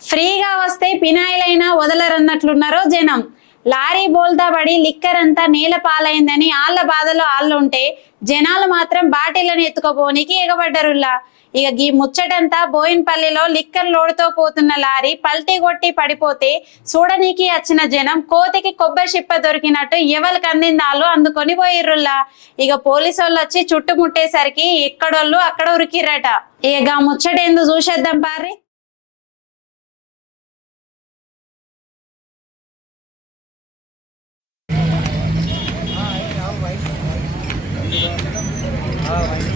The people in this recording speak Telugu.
ఫ్రీగా వస్తే పినాయిలైనా వదలరన్నట్లున్నారో జనం. లారీ బోల్తా పడి లిక్కర్ అంతా నేల పాలైందని ఆళ్ళ బాధలో ఆళ్ళు ఉంటే జనాలు మాత్రం బాటిళ్ళను ఎత్తుకోపోనికి ఎగబడ్డరుల్లా. ఇక గీ ముచ్చటంతా బోయిన్పల్లిలో లిక్కర్ లోడుతో పోతున్న లారీ పల్టీ కొట్టి పడిపోతే చూడనీకి వచ్చిన జనం కోతికి కొబ్బరి చిప్ప దొరికినట్టు ఎవరికి అందిందాలు అందుకొని పోయిర్రుల్లా. ఇక పోలీసు వాళ్ళు వచ్చి చుట్టుముట్టేసరికి ఎక్కడోళ్ళు అక్కడ ఉరికిర్రట. ఇక గా ముచ్చట ఏందో చూసేద్దాం పారి Ờ,